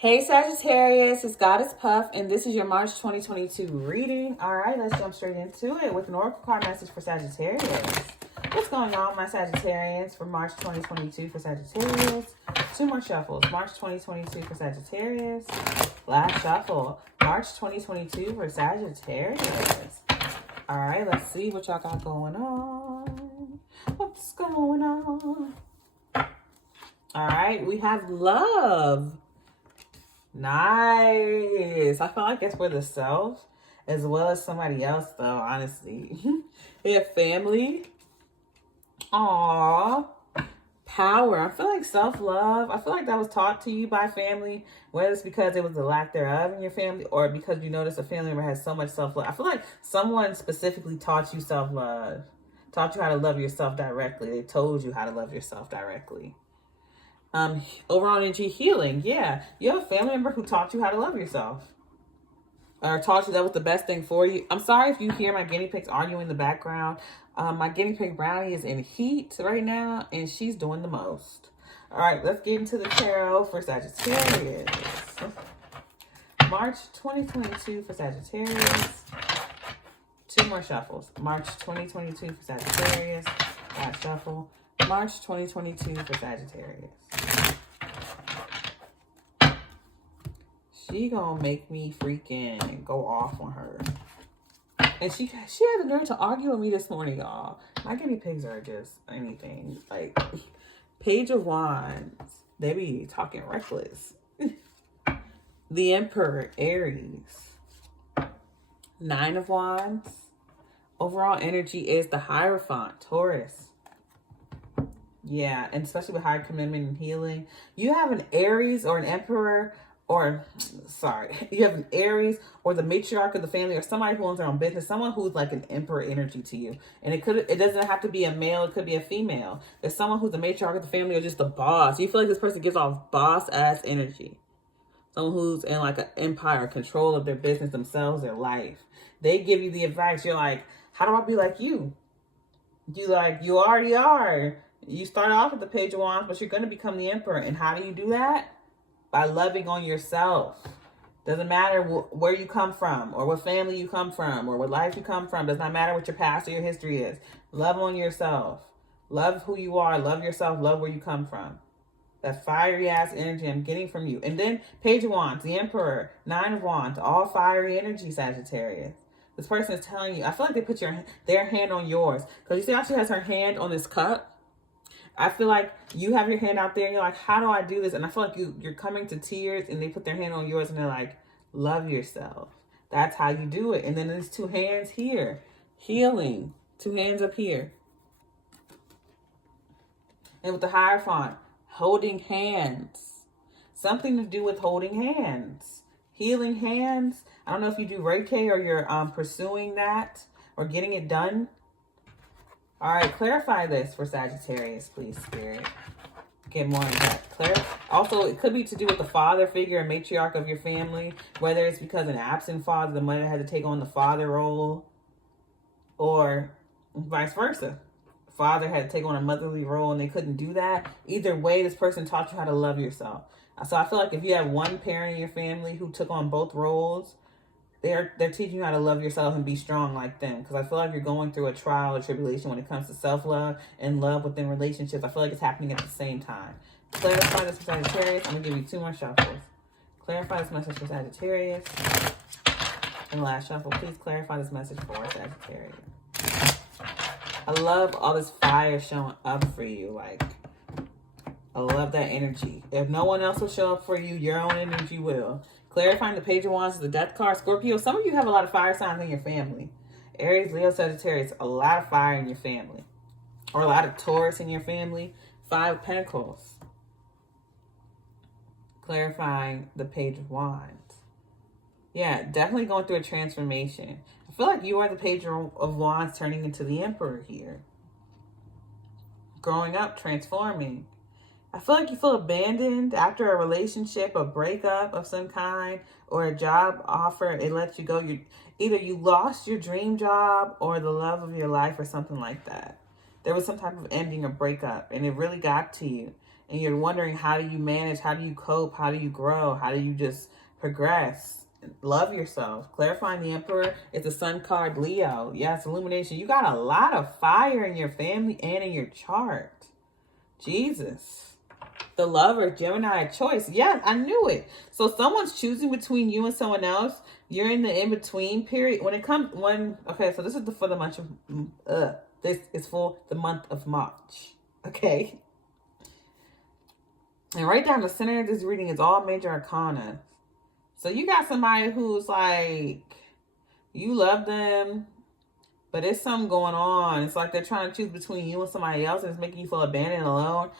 Hey Sagittarius, it's Goddess Puff, and this is your March 2022 reading. All right, let's jump straight into it with an oracle card message for Sagittarius. What's going on, my Sagittarians, for March 2022 for Sagittarius? Two more shuffles. March 2022 for Sagittarius. Last shuffle. March 2022 for Sagittarius. All right, let's see what y'all got going on. What's going on? All right, we have love. Nice. I feel like it's for the self as well as somebody else, though, honestly. We have family. Aww. Power. I feel like self-love. I feel like that was taught to you by family, whether it's because it was the lack thereof in your family or because you notice a family member has so much self-love. I feel like someone specifically taught you self-love, taught you how to love yourself directly. They told you how to love yourself directly. Overall energy healing. Yeah, you have a family member who taught you how to love yourself, or taught you that was the best thing for you. I'm sorry if you hear my guinea pigs arguing in the background. My guinea pig Brownie is in heat right now, and she's doing the most. All right, let's get into the tarot for Sagittarius. March 2022 for Sagittarius. Two more shuffles. March 2022 for Sagittarius. Last shuffle. March 2022 for Sagittarius. She gonna make me freaking go off on her. And she had the nerve to argue with me this morning, y'all. My guinea pigs are just anything. Like, Page of Wands. They be talking reckless. The Emperor, Aries. Nine of Wands. Overall energy is the Hierophant, Taurus. Yeah, and especially with high commitment and healing. You have an Aries or an Emperor, or, sorry, you have an Aries or the matriarch of the family or somebody who owns their own business, someone who's like an Emperor energy to you. And it doesn't have to be a male, it could be a female. There's someone who's the matriarch of the family or just the boss. You feel like this person gives off boss-ass energy. Someone who's in like an empire, control of their business, themselves, their life. They give you the advice. You're like, how do I be like you? You already are. You start off with the Page of Wands, but you're going to become the Emperor. And how do you do that? By loving on yourself. Doesn't matter where you come from or what family you come from or what life you come from. Does not matter what your past or your history is. Love on yourself. Love who you are. Love yourself. Love where you come from. That fiery ass energy I'm getting from you. And then Page of Wands, the Emperor, Nine of Wands, all fiery energy, Sagittarius. This person is telling you, I feel like they put their hand on yours. Because you see how she has her hand on this cup? I feel like you have your hand out there and you're like, how do I do this? And I feel like you're coming to tears and they put their hand on yours and they're like, love yourself. That's how you do it. And then there's two hands here. Healing. Two hands up here. And with the Hierophant, holding hands. Something to do with holding hands. Healing hands. I don't know if you do Reiki or you're pursuing that or getting it done. All right, clarify this for Sagittarius, please, Spirit. Get more in depth. Also, it could be to do with the father figure, a matriarch of your family, whether it's because an absent father, the mother had to take on the father role, or vice versa. Father had to take on a motherly role and they couldn't do that. Either way, this person taught you how to love yourself. So I feel like if you have one parent in your family who took on both roles, they're teaching you how to love yourself and be strong like them. Because I feel like you're going through a trial or tribulation when it comes to self-love and love within relationships. I feel like it's happening at the same time. Clarify this for Sagittarius. I'm going to give you two more shuffles. Clarify this message for Sagittarius. And last shuffle, please clarify this message for Sagittarius. I love all this fire showing up for you. Like, I love that energy. If no one else will show up for you, your own energy will. Clarifying the Page of Wands is the Death card. Scorpio, some of you have a lot of fire signs in your family. Aries, Leo, Sagittarius, a lot of fire in your family. Or a lot of Taurus in your family. Five of Pentacles. Clarifying the Page of Wands. Yeah, definitely going through a transformation. I feel like you are the Page of Wands turning into the Emperor here. Growing up, transforming. I feel like you feel abandoned after a relationship, a breakup of some kind, or a job offer. It lets you go. Either you lost your dream job or the love of your life or something like that. There was some type of ending or breakup and it really got to you. And you're wondering, how do you manage? How do you cope? How do you grow? How do you just progress? Love yourself. Clarifying the Emperor is the Sun card, Leo. Yes, illumination. You got a lot of fire in your family and in your chart. Jesus. The Lover, Gemini, choice. Yeah, I knew it. So someone's choosing between you and someone else. You're in the in-between period. Okay, so this is for the month of, this is for the month of March. Okay. And right down the center of this reading is all major arcana. So you got somebody who's like, you love them, but there's something going on. It's like they're trying to choose between you and somebody else, and it's making you feel abandoned and alone.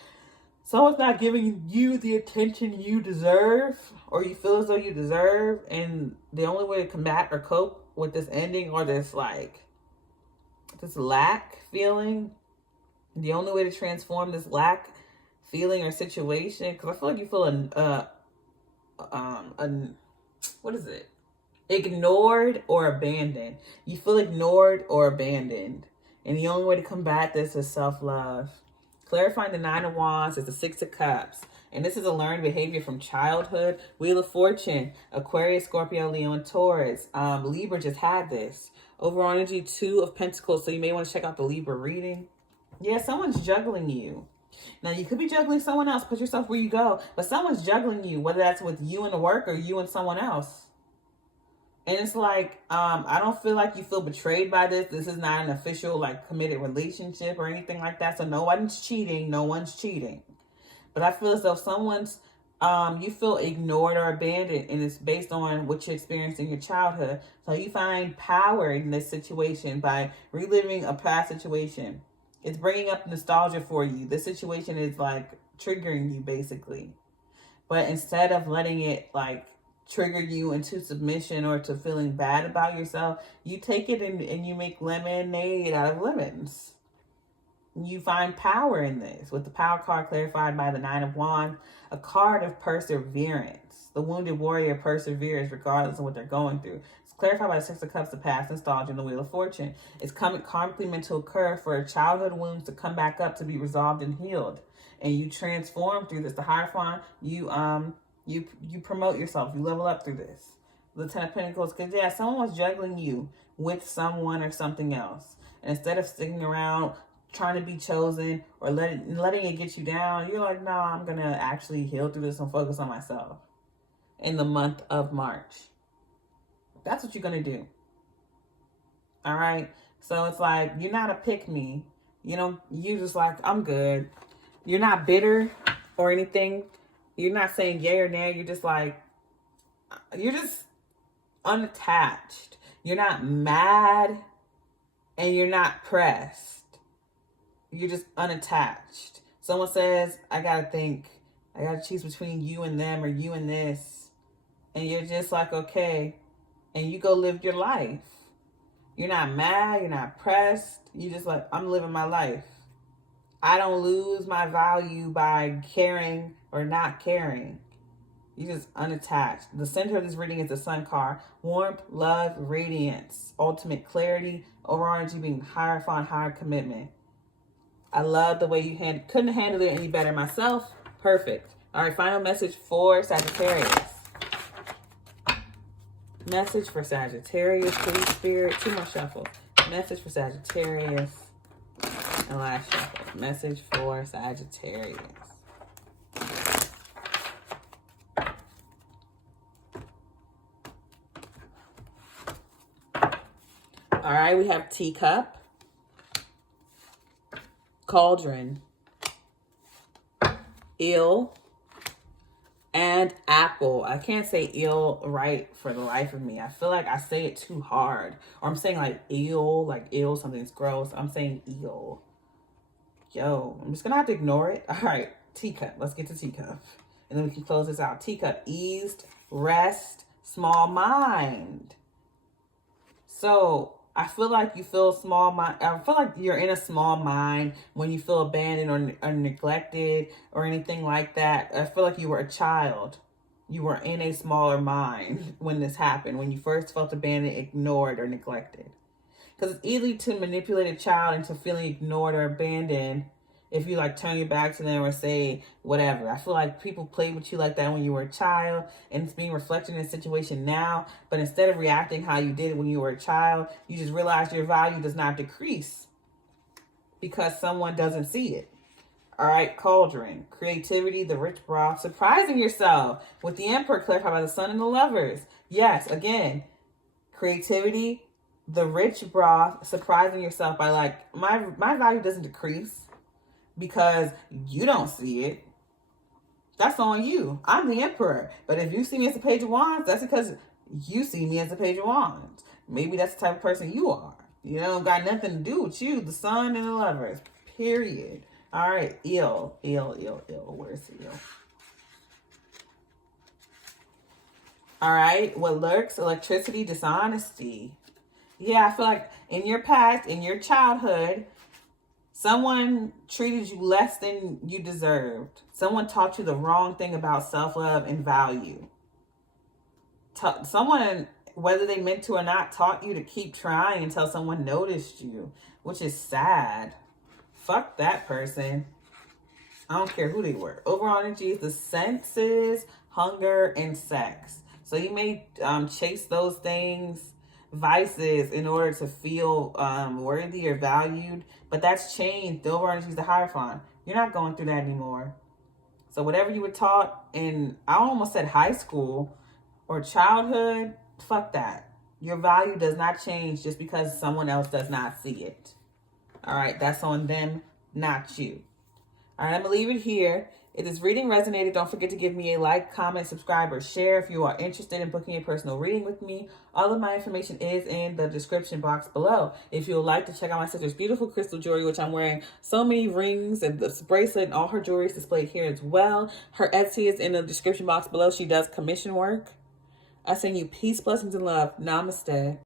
Someone's not giving you the attention you deserve, or you feel as though you deserve. And the only way to combat or cope with this ending, or this like, this lack feeling, the only way to transform this lack feeling or situation, because I feel like you feel what is it? Ignored or abandoned. You feel ignored or abandoned. And the only way to combat this is self-love. Clarifying the Nine of Wands is the Six of Cups. And this is a learned behavior from childhood. Wheel of Fortune, Aquarius, Scorpio, Leo, and Taurus. Libra just had this. Overall energy, Two of Pentacles. So you may want to check out the Libra reading. Yeah, someone's juggling you. Now, you could be juggling someone else. Put yourself where you go. But someone's juggling you, whether that's with you and the work or you and someone else. And it's like, I don't feel like you feel betrayed by this. This is not an official, like, committed relationship or anything like that. So no one's cheating. No one's cheating. But I feel as though someone's, you feel ignored or abandoned. And it's based on what you experienced in your childhood. So you find power in this situation by reliving a past situation. It's bringing up nostalgia for you. This situation is, like, triggering you, basically. But instead of letting it, like, trigger you into submission or to feeling bad about yourself, you take it and you make lemonade out of lemons. You find power in this with the Power card clarified by the Nine of Wands, a card of perseverance. The wounded warrior perseveres regardless of what they're going through. It's clarified by the Six of Cups, the past, nostalgia, and the Wheel of Fortune. It's karmically meant to occur for childhood wounds to come back up to be resolved and healed. And you transform through this. The Hierophant, you promote yourself. You level up through this. The Ten of Pentacles, because, yeah, someone was juggling you with someone or something else. And instead of sticking around trying to be chosen or letting it get you down, you're like, no, I'm going to actually heal through this and focus on myself in the month of March. That's what you're going to do. All right? So it's like, you're not a pick-me. You know, you're just like, I'm good. You're not bitter or anything. You're not saying yay or nay. You're just like, you're just unattached. You're not mad and you're not pressed. You're just unattached. Someone says, I got to think. I got to choose between you and them or you and this. And you're just like, okay. And you go live your life. You're not mad. You're not pressed. You're just like, I'm living my life. I don't lose my value by caring or not caring. You're just unattached. The center of this reading is the Sun card. Warmth, love, radiance, ultimate clarity, overall energy being Hierophant, higher commitment. I love the way you couldn't handle it any better myself. Perfect. All right, final message for Sagittarius. Message for Sagittarius, please, Spirit. Two more shuffles. Message for Sagittarius. And last shuffle. Message for Sagittarius. All right, we have teacup, cauldron, eel, and apple. I can't say eel right for the life of me. I feel like I say it too hard. Or I'm saying like eel, something's gross. I'm saying eel. Yo, I'm just going to have to ignore it. All right, teacup. Let's get to teacup. And then we can close this out. Teacup, eased, rest, small mind. So I feel like you feel small mind. I feel like you're in a small mind when you feel abandoned or neglected or anything like that. I feel like you were a child. You were in a smaller mind when this happened, when you first felt abandoned, ignored, or neglected. Because it's easy to manipulate a child into feeling ignored or abandoned if you like turn your back to them or say whatever. I feel like people played with you like that when you were a child, and it's being reflected in the situation now. But instead of reacting how you did when you were a child, you just realize your value does not decrease because someone doesn't see it. All right, cauldron, creativity, the rich broth, surprising yourself with the Emperor clarified by the Sun and the Lovers. Yes, again, creativity, the rich broth, surprising yourself by like, my value doesn't decrease because you don't see it. That's on you. I'm the Emperor. But if you see me as a Page of Wands, that's because you see me as a Page of Wands. Maybe that's the type of person you are. You know, got nothing to do with you, the Sun and the Lovers. Period. All right, ill. Where's the ill? All right, what lurks? Electricity, dishonesty. Yeah, I feel like in your past, in your childhood, someone treated you less than you deserved. Someone taught you the wrong thing about self-love and value. Someone, whether they meant to or not, taught you to keep trying until someone noticed you, which is sad. Fuck that person. I don't care who they were. Overall energy is the senses, hunger, and sex. So you may chase those things, vices, in order to feel worthy or valued, but that's changed. The overall energy is the Hierophant. You're not going through that anymore. So whatever you were taught in, I almost said high school or childhood, fuck that. Your value does not change just because someone else does not see it. All right, that's on them, not you. All right, I'm going to leave it here. If this reading resonated, don't forget to give me a like, comment, subscribe, or share if you are interested in booking a personal reading with me. All of my information is in the description box below. If you would like to check out my sister's beautiful crystal jewelry, which I'm wearing so many rings and this bracelet and all her jewelry is displayed here as well. Her Etsy is in the description box below. She does commission work. I send you peace, blessings, and love. Namaste.